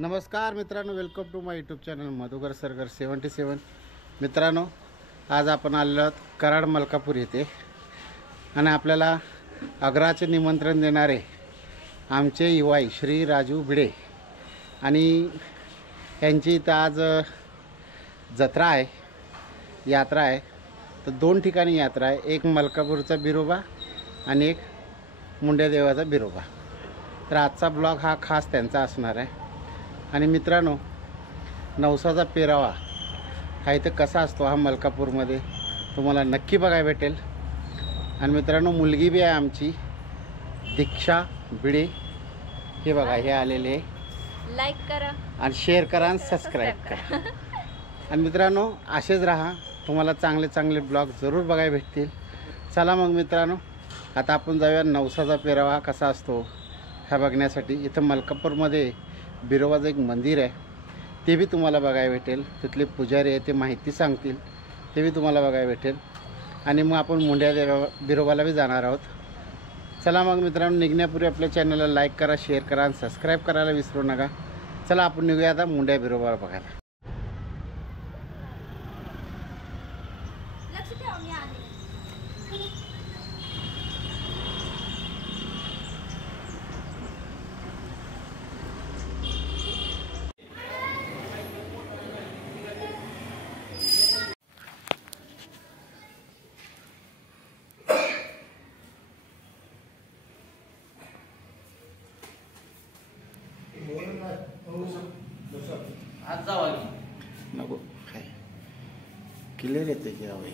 नमस्कार मित्रांनो, welcome to my YouTube channel Madhukar Sargar 77। मित्रांनो, आज आपण आलो आहोत कराड मलकापूर येथे आणि आपल्याला आग्राचे निमंत्रण देणारे आमचे युवाई श्री राजू भिडे आणि यांची इथं आज जत्रा आहे, यात्रा आहे। तर दोन ठिकाणी यात्रा आहे, एक मलकापूरचा बिरोबा आणि एक मुंड्या देवाचा बिरोबा। तर आजचा ब्लॉग हा खास त्यांचा असणार आहे। आणि मित्रांनो, नवसाचा पेरावा हा इथं कसा असतो हा मलकापूरमध्ये तुम्हाला नक्की बघायला भेटेल। आणि मित्रांनो, मुलगी बी आहे आमची दीक्षा भिडे, हे बघा, हे आलेले, लाईक करा आणि शेअर करा आणि सबस्क्राईब करा। आणि मित्रांनो, असेच राहा, तुम्हाला चांगले चांगले ब्लॉग जरूर बघायला भेटतील। चला मग मित्रांनो, आता आपण जाऊया नवसाचा पेरावा कसा असतो ह्या बघण्यासाठी। इथं मलकापूरमध्ये बिरोबाचं एक मंदिर आहे, ते बी तुम्हाला बघायला भेटेल। तिथले पुजारी आहे, ते माहिती सांगतील, ते बी तुम्हाला बघायला भेटेल। आणि मग आपण मुंड्या बिरोबाला बी जाणार आहोत। चला मग मित्रांनो, निघण्यापूर्वी आपल्या चॅनलला लाईक करा, शेअर करा आणि सबस्क्राईब करायला विसरू नका। चला आपण निघूया आता मुंड्या बिरोबाला बघायला। आज जावा नको काय क्लिअर येते की हवं हे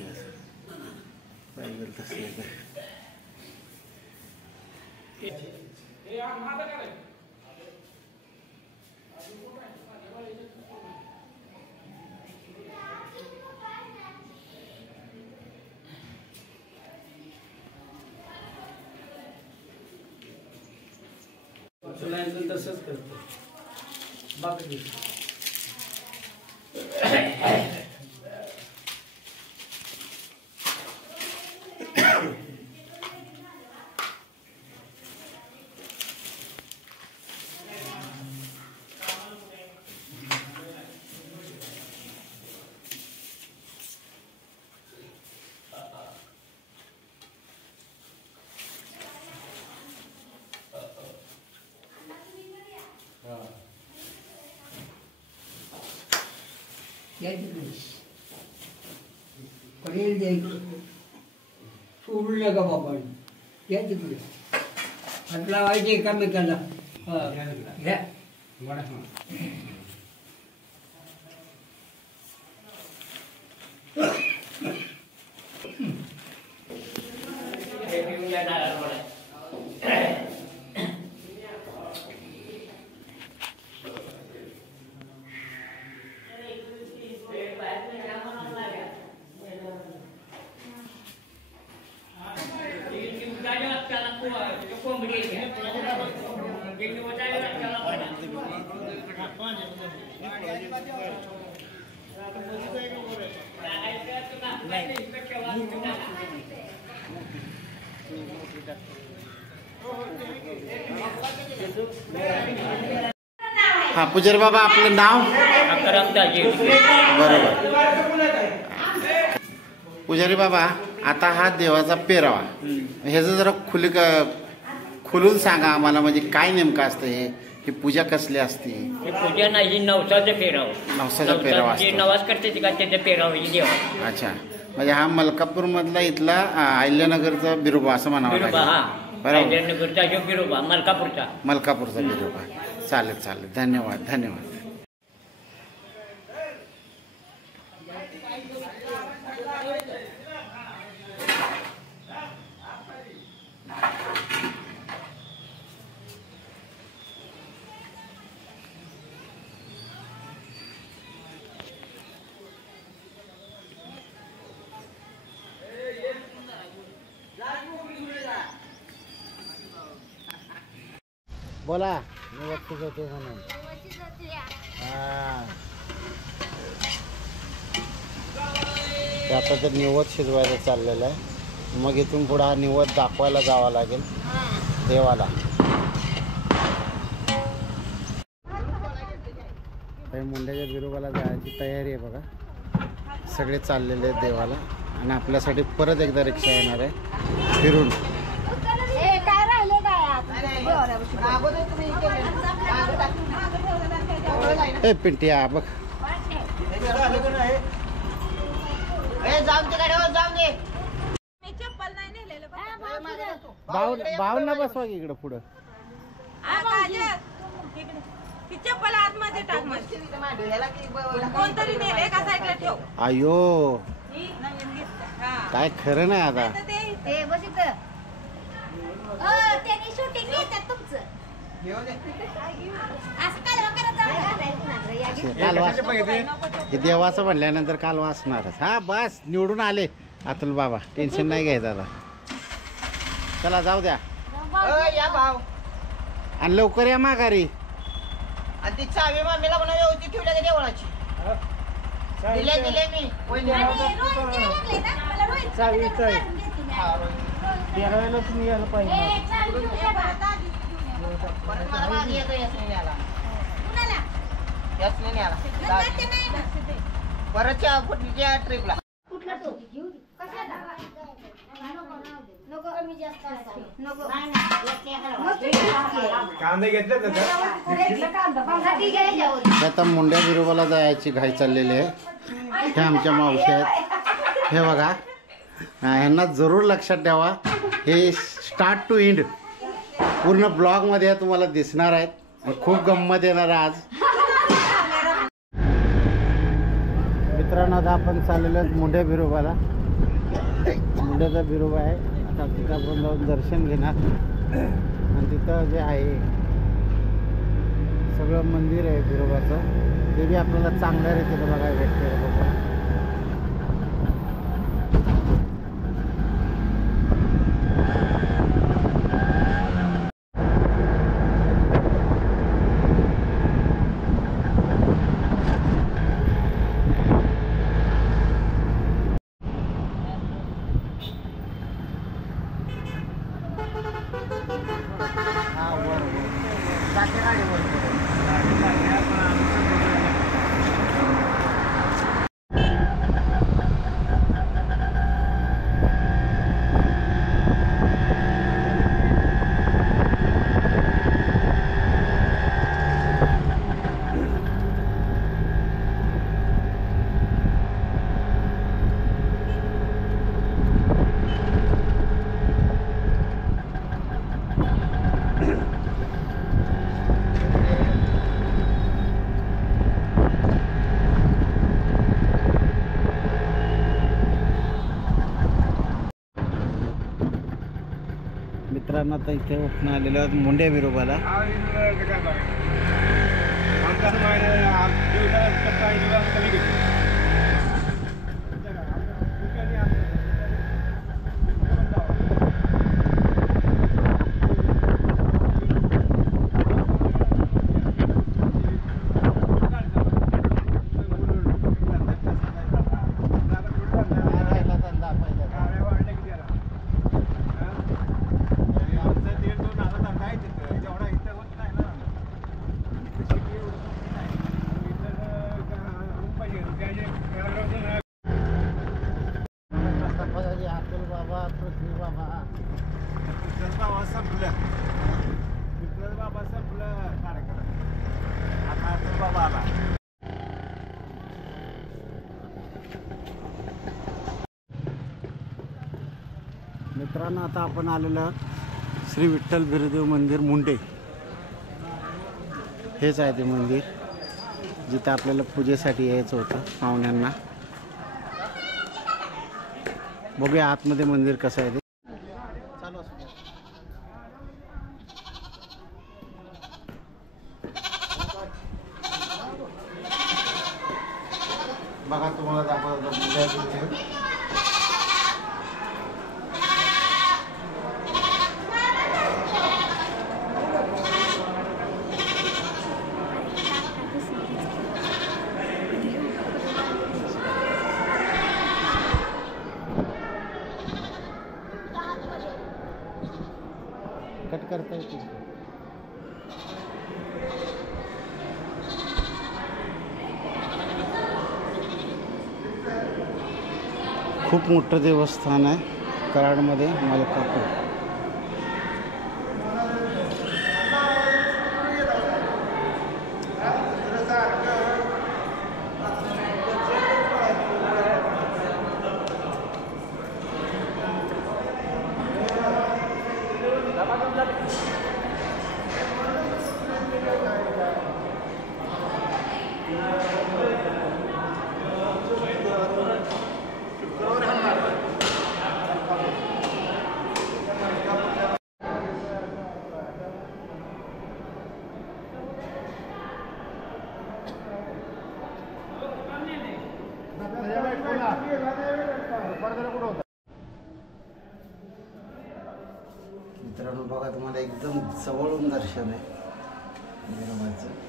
पाहिजे तसं तसंच करतो बाकी पडेल द्यायचं सोडून नका बाबा, या तिकडे हात लावायचे एकामेकाला। घ्या हा पुजारी बाबा, आपलं नाव? बरोबर। पुजारी बाबा, आता हा देवाचा पेरावा, ह्याचं जरा खुलून सांगा आम्हाला, म्हणजे काय नेमकं असतं हे, ही पूजा कसली असते? ही पूजा नाही, नवसाचा पेराव, नवसाचा पेरावा जे असतो। नवाज करते ते का त्याचा पेराव देवा। अच्छा, म्हणजे हा मलकापूर मधला इथला अहिल्यानगरचा बिरोबा असं म्हणावं बिरोबा, लागेल। हा बरोबर, अहिल्यानगरचा जो बिरोबा, मलकापूरचा बिरोबा। चालेल चालेल, धन्यवाद धन्यवाद। बोला, निवडतीच होते म्हणून। आता तर निवद शिजवायला चाललेलं आहे, मग इथून पुढे हा निवद दाखवायला जावा लागेल देवाला। मुंड्याच्या बिरोबाला जायची तयारी आहे बघा. सगळे चाललेले आहेत देवाला आणि आपल्यासाठी परत एकदा रिक्षा येणार आहे फिरून. ए पिंट्या बघ बावन्न बसवा इकडं पुढं. चप्पल आतमध्ये टाक कोणतरी नेले का साईडला ठेव. अयो काय खरं नाही आता. ते बस इथं त्यांनी शूटिंग घेतात तुमचं असं हे देवाचं म्हणल्यानंतर काल वाचणारच. हा बस निवडून आले अतुल बाबा, टेन्शन नाही घ्यायचं आता. चला जाऊ द्या या भाव आणि लवकर या माघारी. आणि ती चावी मामीला म्हणून व्यवस्थित ठेवल्या का देवळाची दिले मी तुम्ही यायला पाहिजे. परत मला मागे येतो यासने न्यायला परतच्या पुढच्या ट्रिपला आता मुंड्या बिरोबाला जायची घाई चाललेली आहे. हे आमच्या मावशी आहेत. हे बघा ह्यांना जरूर लक्षात ठेवा. हे स्टार्ट टू एंड पूर्ण ब्लॉगमध्ये तुम्हाला दिसणार आहेत. खूप गंमत येणार आज. मित्रांनो आता आपण चाललेलो आहोत मुंड्या बिरोबाला. मुंड्याचा बिरोबा आहे. आता तिथं आपण जाऊन दर्शन घेणार आणि तिथं जे आहे सगळं मंदिर आहे बिरोबाचं ते बी आपल्याला चांगल्या रीतीने बघायला भेटते बघा. मित्रांनो आता इथे उठून आलेलो आहोत मुंड्या बिरोबाला. मित्रांनो आता आपण आलेलो आहोत श्री विठ्ठल बिरदेव मंदिर मुंडे. हेच आहे ते मंदिर जिथं आपल्याला पूजेसाठी यायचं होतं पाहुण्यांना. बघूया आतमध्ये मंदिर कसं आहे ते. चालू असं बघा तुम्हाला दाखवतो. कट करता येते. खूप मोठं देवस्थान आहे कराडमध्ये मलकापूर. मित्रांनो बघा, तुम्हाला एकदम जवळून दर्शन आहे देवाचं.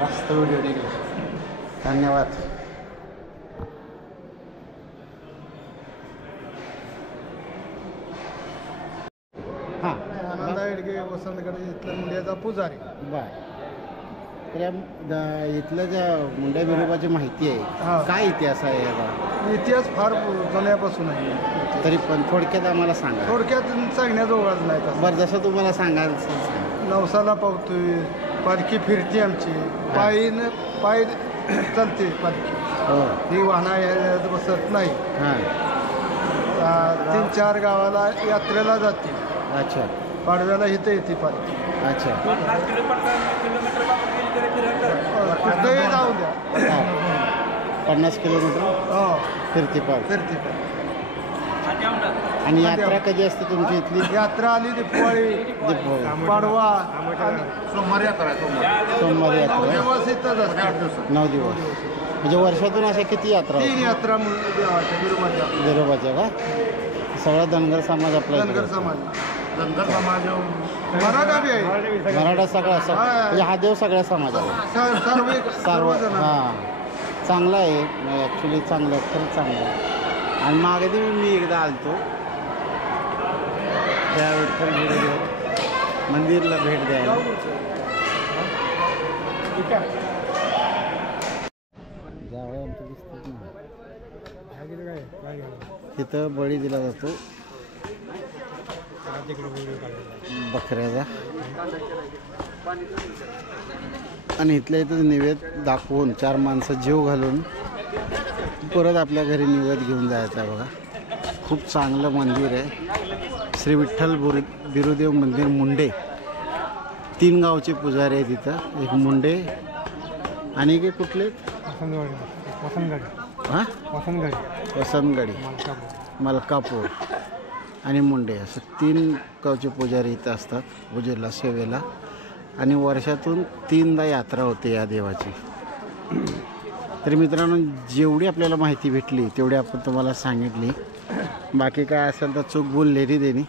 मस्त व्हिडिओ निघाला. धन्यवाद. हां, आनंदा हेडगे वसंतगड इथला मुंड्याचा पुजारी. बर. तर इथलं ज्या मुंड्या बिरोबाची माहिती हां. आहे, काय इतिहास आहे याचा? इतिहास फार जुन्यापासून आहे. तरी पण थोडक्यात आम्हाला सांगा. थोडक्यात सांगण्याजोगाच नाही तसं. बरं, जसं तुम्हाला सांगाल तसं सांगा. नवसाला पावतोय, पालखी फिरते आमची, पाय चालते पालखी. हो. ही वाहना यात बसत नाही. हां. 3-4 गावाला यात्रेला जाते. अच्छा पाडव्याला इथं येते पालखी. अच्छा. कुठंही जाऊ द्या. हां. 50 किलोमीटर हो, फिरती पाव. फिरते पालखी. आणि यात्रा कधी असते तुमची इथली? यात्रा आली दीपावळी, दीपावळी, पाडवा, सोमवारी यात्रा आहे. 9 दिवस इथंच असते. 9 दिवस. म्हणजे वर्षातून अशा किती यात्रा 3 होतात? यात्रा देवाच्या बिरोबाच्या. बिरोबाच्या का? सगळा धनगर समाज आपला इकडे धनगर असतो. समाज, धनगर समाज मराठा बी आहे. मराठा सगळा म्हणजे हा देव सगळ्या समाजाला सर्व. सर्वजण. हां, चांगला आहे ॲक्च्युली, चांगलं आहे, खरंच चांगलं आहे. आणि मागे मी एकदा आलतो त्या विठ्ठल बिरोबा मंदिरला भेट द्यायला. जावळ आमचं दिसतच नाही. तिथं बळी दिला जातो बकऱ्याचा. आणि इथल्या इथं नैवेद्य दाखवून 4 माणसं जीव घालून परत आपल्या घरी नैवेद्य घेऊन जायचं आहे. बघा, खूप चांगलं मंदिर आहे. श्री विठ्ठल बिरुदेव मंदिर मुंडे. 3 गावचे पुजारी आहेत तिथं. एक मुंडे आणि एक कुठले? हां, वसंतगडी, मलकापूर आणि मुंडे, असं 3 गावचे पुजारी इथं असतात पूजेला, सेवेला. आणि वर्षातून 3दा यात्रा होते या देवाची. तरी मित्रांनो, जेवढी आपल्याला माहिती भेटली तेवढी आपण तुम्हाला सांगितली. बाकी काय असेल तर चूक भूल लेरी देणी.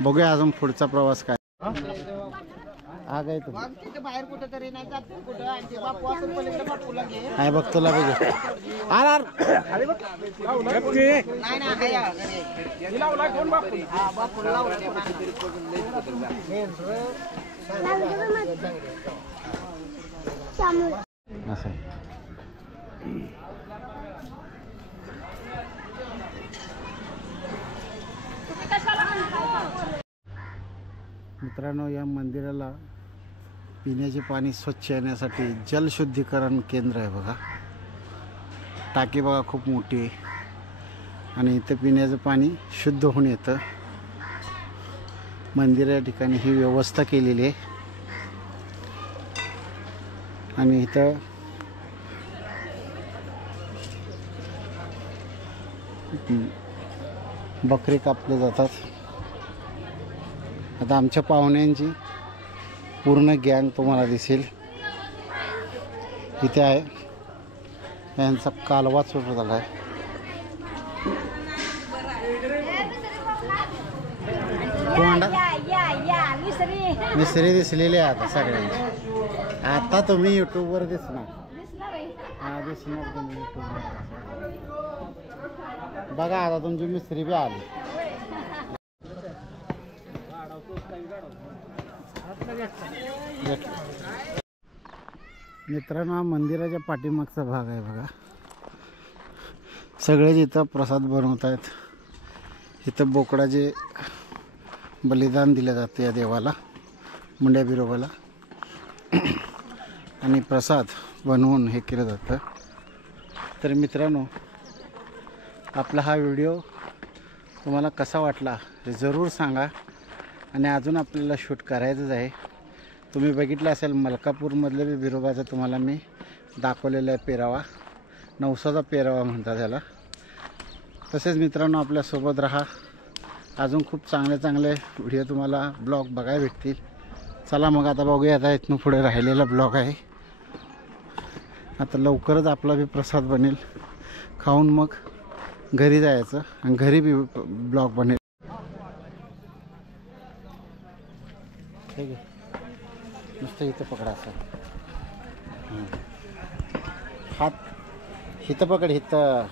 बघूया अजून पुढचा प्रवास काय. हा काय तू बाहेर कुठं तरी नाही जात कुठं, आणि ते बापू असं पलीकडे बापूला घे. काय बघ तुला बघू. नाही ना, आहे या घरी. हा, बापूला लावलं. असं आहे. मित्रांनो, या मंदिराला पिण्याचे पाणी स्वच्छ येण्यासाठी जलशुद्धीकरण केंद्र आहे. बघा, टाकी बघा खूप मोठी आहे. आणि इथं पिण्याचं पाणी शुद्ध होऊन येतं. मंदिर या ठिकाणी ही व्यवस्था केलेली आहे. आणि इथं बकरी कापले जातात. आता आमच्या पाहुण्यांची पूर्ण गँग तुम्हाला दिसेल. इथे आहे यांचा कालवा सुरू झाला आहे. मिसरी दिसलेली आहे आता सगळ्यांची. आता तुम्ही यूट्यूबवर दिसणार. हा दिसणार तुम्ही यूट्यूबवर. बघा आता तुमची मिसरी बी आली. मित्रांनो हा मंदिराच्या पाठीमागचा भाग आहे बघा. सगळेच इथं प्रसाद बनवत आहेत. इथं बोकडाचे बलिदान दिलं जातं या देवाला, मुंड्या बिरोबाला, आणि प्रसाद बनवून हे केलं जातं. तर मित्रांनो आपला हा व्हिडिओ तुम्हाला कसा वाटला हे जरूर सांगा. आणि अजून आपल्याला शूट करायचंच आहे. तुम्ही बघितलं असेल मलकापूरमधलं बी बिरोबाचं तुम्हाला मी दाखवलेलं आहे पेरावा. नवसाचा पेरावा म्हणतात त्याला. तसेच मित्रांनो आपल्यासोबत राहा. अजून खूप चांगले चांगले व्हिडिओ तुम्हाला ब्लॉग बघायला भेटतील. चला मग आता बघूया. आता इथून पुढे राहिलेला ब्लॉग आहे. आता लवकरच आपला बी प्रसाद बनेल. खाऊन मग घरी जायचं आणि घरी बी ब्लॉग बनेल. ठीक आहे. नुसतं इथं पकडा असं. हात इथं पकड. इथं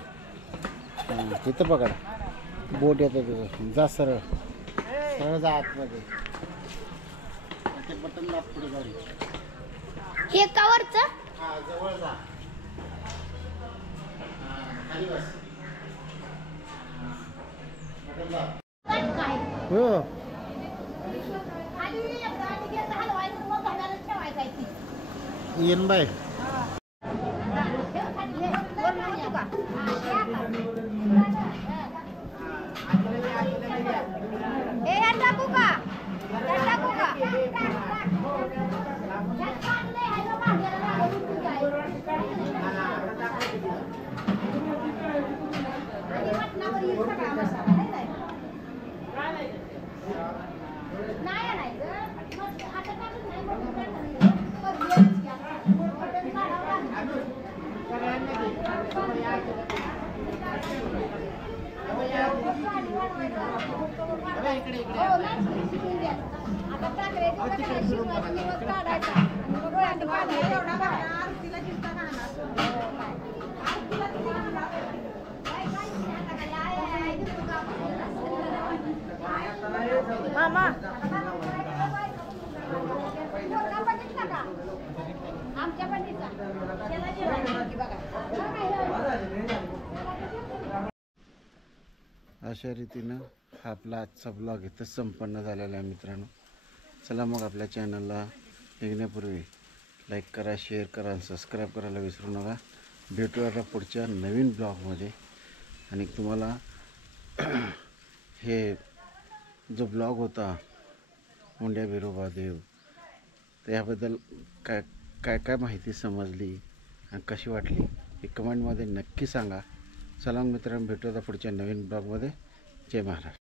इथं पकड. बोट येतं तुझं. जा सरळ सरळ जा आतमध्ये. ते बटन दाब पुढे जाऊन. हे कवरचं हा जवळ जा. खाली बस. बटन दाब. हो येन बाय. टाकू का टाकू का मामा आमच्या पंडितचा अशा रीतीनं हा आपला आजचा ब्लॉग इथं संपन्न झालेला आहे मित्रांनो. चला मग आपल्या चॅनलला निघण्यापूर्वी लाईक करा, शेअर करा आणि सबस्क्राईब करायला विसरू नका. भेटूया पुढच्या नवीन ब्लॉगमध्ये. आणि तुम्हाला हे जो ब्लॉग होता मुंड्या बिरोबा देव त्याबद्दल काय काय काय माहिती समजली आणि कशी वाटली हे कमेंटमध्ये नक्की सांगा. चला मित्रांनो भेटूया पुढच्या नवीन ब्लॉगमध्ये. जय महाराष्ट्र.